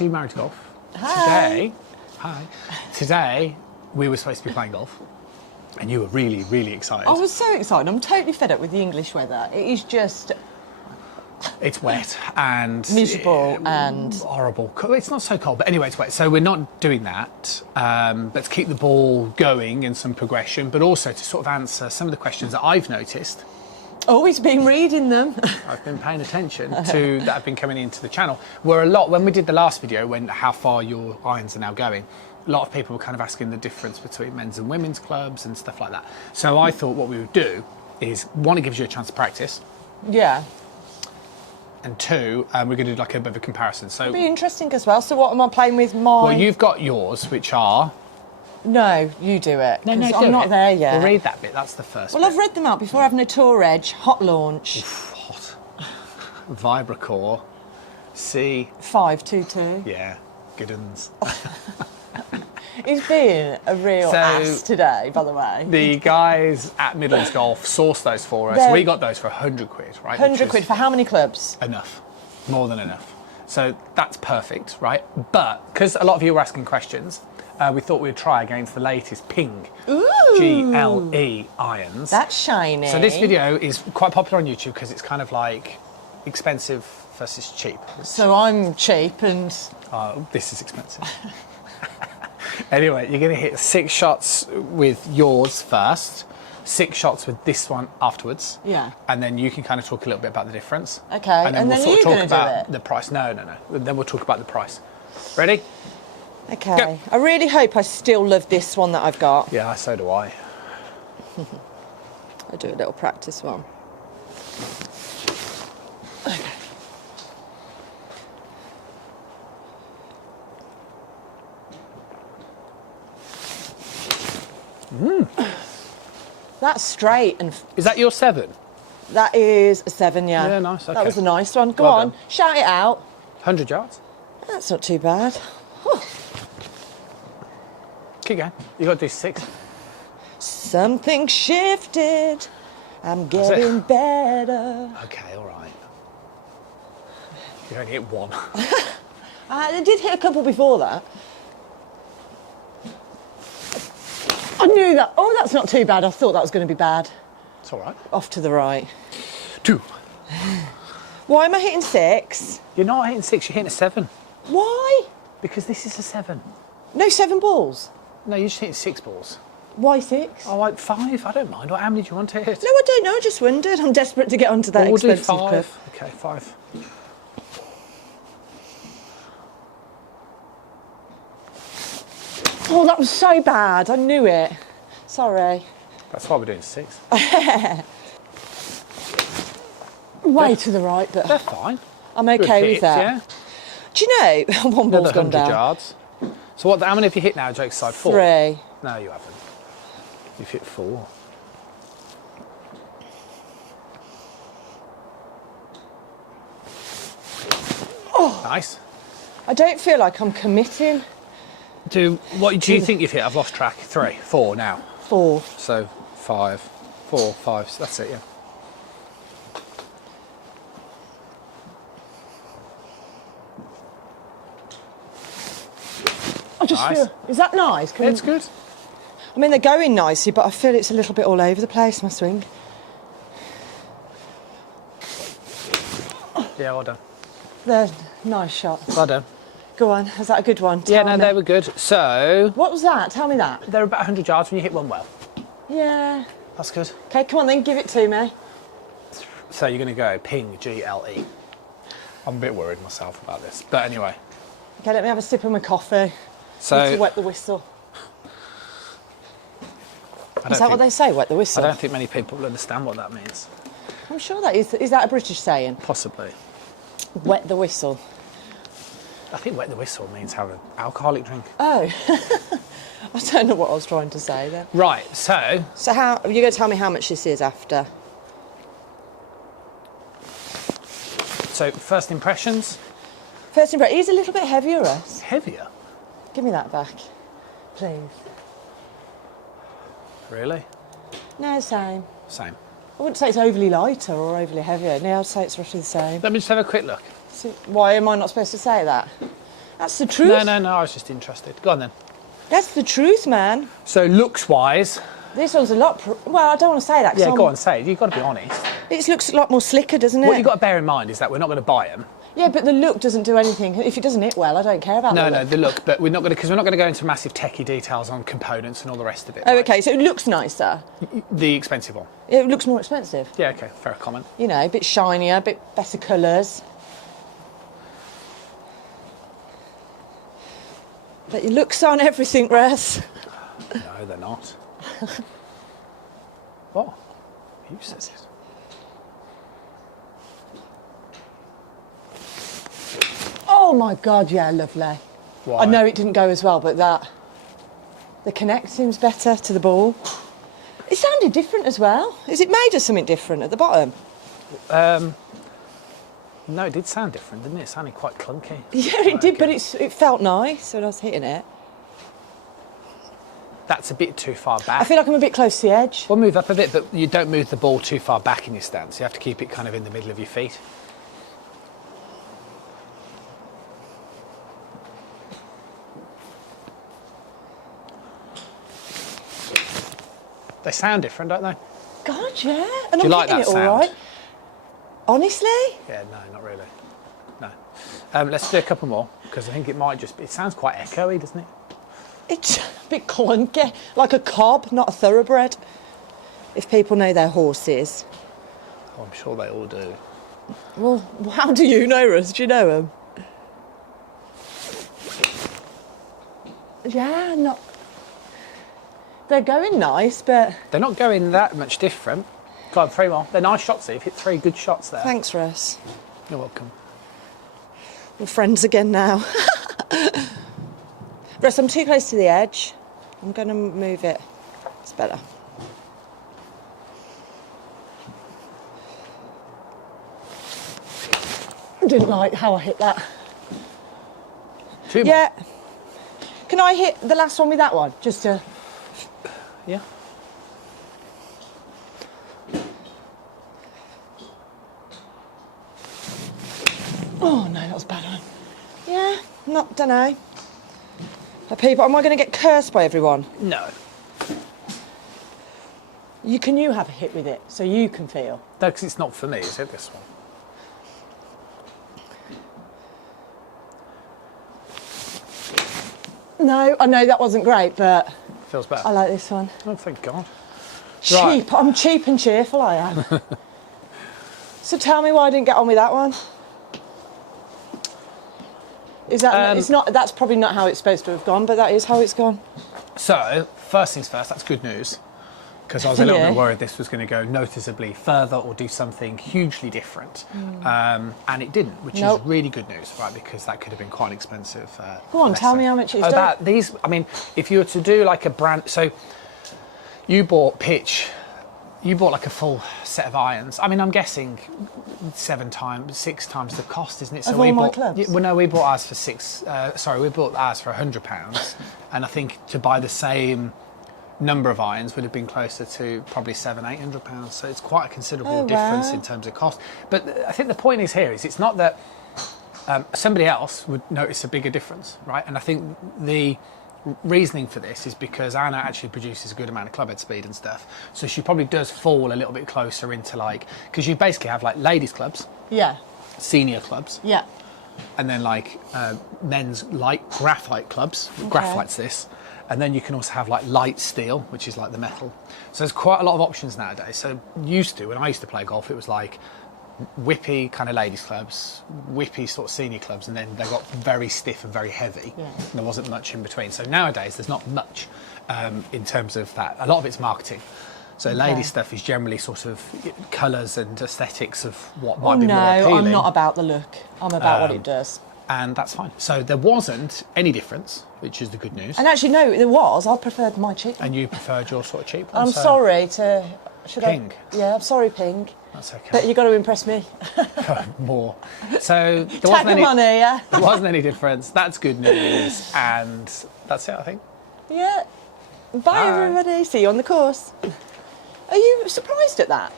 to Married to Golf. Hi. Today, we were supposed to be playing golf, and you were really, really excited. I was so excited. I'm totally fed up with the English weather. It is just It's wet and... miserable and... horrible. It's not so cold, but anyway, it's wet. So we're not doing that, but to keep the ball going and some progression, but also to sort of answer some of the questions that I've noticed. Always been reading them. I've been paying attention to that have been coming into the channel. Where a lot, when we did the last video, how far your irons are now going, a lot of people were kind of asking the difference between men's and women's clubs and stuff like that. So I thought what we would do is, one, it gives you a chance to practice. Yeah. And two, we're going to do like a bit of a comparison. So It'll be interesting as well. So what am I playing with? Mine? Well, you've got yours, which are... No, you do it. No, I'm do not it. there yet. We'll read that bit, that's the first Well, bit. I've read them out before. Having a Tour Edge, hot launch. Oof, hot. Vibracore. C. 522. Yeah, good uns. He's been a real ass today, by the way. The guys at Midlands Golf sourced those for us. They're- We got those for 100 quid, right? 100 quid for how many clubs? Enough. More than enough. So that's perfect, right? But because a lot of you were asking questions, we thought we'd try against the latest Ping GLE irons. That's shiny. So this video is quite popular on YouTube because it's kind of like expensive versus cheap. So I'm cheap and... This is expensive. Anyway, you're going to hit 6 shots with yours first, 6 shots with this one afterwards. Yeah. And then you can kind of talk a little bit about the difference. Okay, And then and we'll then sort of you're talk gonna do about it? the price. No. Then we'll talk about the price. Ready? Okay. Go. I really hope I still love this one that I've got. Yeah, so do I. I'll do a little practice one. That's straight and Is that your 7? that is a 7, yeah. Yeah, nice, That okay. was a nice one. Go Well on, done. shout it out. 100 yards? That's not too bad. Keep going. You got to do 6. Something shifted. I'm That's it. getting better. Okay, all right. You only hit 1. I did hit a couple before that. I knew that. Oh, that's not too bad. I thought that was going to be bad. It's all right. Off to the right. 2. Why am I hitting 6? You're not hitting 6, you're hitting a 7. Why? Because this is a 7. No 7 balls. No, you're just hitting 6 balls. Why 6? Oh, like 5? I don't mind. How many do you want to hit? No, I don't know. I just wondered. I'm desperate to get onto that We'll do expensive 5. club. Okay, 5. Oh, that was so bad. I knew it. Sorry. That's why we're doing 6. Way to the right, but They're fine. I'm Good okay hits, with that. yeah? Do you know, one ball's Another gone 100 down. yards. So what? How many have you hit now, jokes aside? 4? 3. No, you haven't. You've hit 4. Oh, Nice. I don't feel like I'm committing. What do you think you've hit? I've lost track. 3, 4 now. 4. So 5, 4, 5. So that's it. Yeah. I just Nice. feel. Is that nice? Can It's good. I mean, they're going nicely, but I feel it's a little bit all over the place, my swing. Yeah, well done. They're nice shots. Well done. Go on, is that a good one? Yeah, Tell no, me. they were good. So What was that? Tell me that. they're about 100 yards when you hit one well. Yeah. That's good. Okay, come on then, give it to me. So you're going to go Ping GLE. I'm a bit worried myself about this, but anyway. Okay, let me have a sip of my coffee. Need to So wet the whistle. I don't Is that what think- they say, wet the I whistle? don't think many people will understand what that means. I'm sure that is that a British saying? Possibly. Wet the whistle. I think wet the whistle means have an alcoholic drink. Oh. I don't know what I was trying to say then. Right, so So how, you're going to tell me how much this is after? first impressions, First impression, he's a little bit heavier, Russ. heavier. Give me that back, please. Really? No, same. Same. I wouldn't say it's overly lighter or overly heavier. No, I'd say it's roughly the same. Let me just have a quick look. So why am I not supposed to say that? That's the truth. No, I was just interested. Go on then. That's the truth, man. So looks-wise... This one's a lot... well, I don't want to say that. Yeah, go on, say it. You've got to be honest. It looks a lot more slicker, doesn't it? What you've got to bear in mind is that we're not going to buy them. Yeah, but the look doesn't do anything. If it doesn't hit well, I don't care about the look. No, the look, but we're not going to go into massive techie details on components and all the rest of it. Oh, right? okay, so it looks nicer. The expensive one. It looks more expensive. Yeah, okay, fair comment. You know, a bit shinier, a bit better colours. But your looks aren't everything, Russ. No, they're not. What? Who says it? Oh my God, yeah, lovely. Why? I know it didn't go as well, but the connect seems better to the ball. It sounded different as well. Is it made of something different at the bottom? No, it did sound different, didn't it? It sounded quite clunky. Yeah, it did, but it felt nice when I was hitting it. That's a bit too far back. I feel like I'm a bit close to the edge. We'll move up a bit, but you don't move the ball too far back in your stance. You have to keep it kind of in the middle of your feet. They sound different, don't they? God, yeah. And Do you I'm like hitting that it sound? all right. Honestly? Yeah, no, not really. No. Let's do a couple more, because I think it might just... It sounds quite echoey, doesn't it? It's a bit clunky, like a cob, not a thoroughbred. If people know their horses. Oh, I'm sure they all do. Well, how do you know, Russ? Do you know them? Yeah, not... They're going nice, but... They're not going that much different. Go on, 3 more. They're nice shots there. You've hit 3 good shots there. Thanks, Russ. You're welcome. We're friends again now. Russ, I'm too close to the edge. I'm going to move it. It's better. I didn't like how I hit that. 2 more. Yeah. Can I hit the last one with that one? Just to... Yeah. Oh, no, that was a bad one. Yeah, not, don't know. People, am I going to get cursed by everyone? No. Can you have a hit with it so you can feel? No, because it's not for me, is it, this one? No, I know that wasn't great, but Feels better. I like this one. Oh, thank God. Cheap. Right. I'm cheap and cheerful, I am. So tell me why I didn't get on with that one. Is that it's not? That's probably not how it's supposed to have gone, but that is how it's gone. So, first things first, that's good news. Because I was a little Yeah. bit worried this was going to go noticeably further or do something hugely different. And it didn't, which Nope. is really good news, right? Because that could have been quite expensive. Go on, tell me how much it is. About these, I mean, if you were to do like a brand, so you bought Pitch, you bought like a full set of irons. I mean, I'm guessing 6 times the cost, isn't it? So Of all my bought, clubs? Yeah, well, no, we bought ours for we bought ours for £100, and I think to buy the same number of irons would have been closer to probably £700-800. So it's quite a considerable difference wow. in terms of cost. But I think the point is here is it's not that somebody else would notice a bigger difference, right? And I think the reasoning for this is because Anna actually produces a good amount of clubhead speed and stuff, so she probably does fall a little bit closer into like, because you basically have like ladies clubs, Yeah. senior clubs, Yeah. and then like men's light graphite clubs. Graphite's this, and then you can also have like light steel, which is like the metal. So there's quite a lot of options nowadays. So when I used to play golf, it was like whippy kind of ladies clubs, whippy sort of senior clubs, and then they got very stiff and very heavy. Yeah. And there wasn't much in between. So nowadays there's not much in terms of that. A lot of it's marketing. So ladies stuff is generally sort of colours and aesthetics of what might be more appealing. No, I'm not about the look. I'm about what it does. And that's fine. So there wasn't any difference, which is the good news. And actually, no, there was. I preferred my cheap one. And you preferred your sort of cheap one. I'm so sorry to... Should Ping. Yeah, I'm sorry, Ping. That's okay. But you've got to impress me. More. So there Take wasn't the any. money, yeah? There wasn't any difference. That's good news, and that's it. I think. Yeah. Bye, Bye. everybody. See you on the course. Are you surprised at that?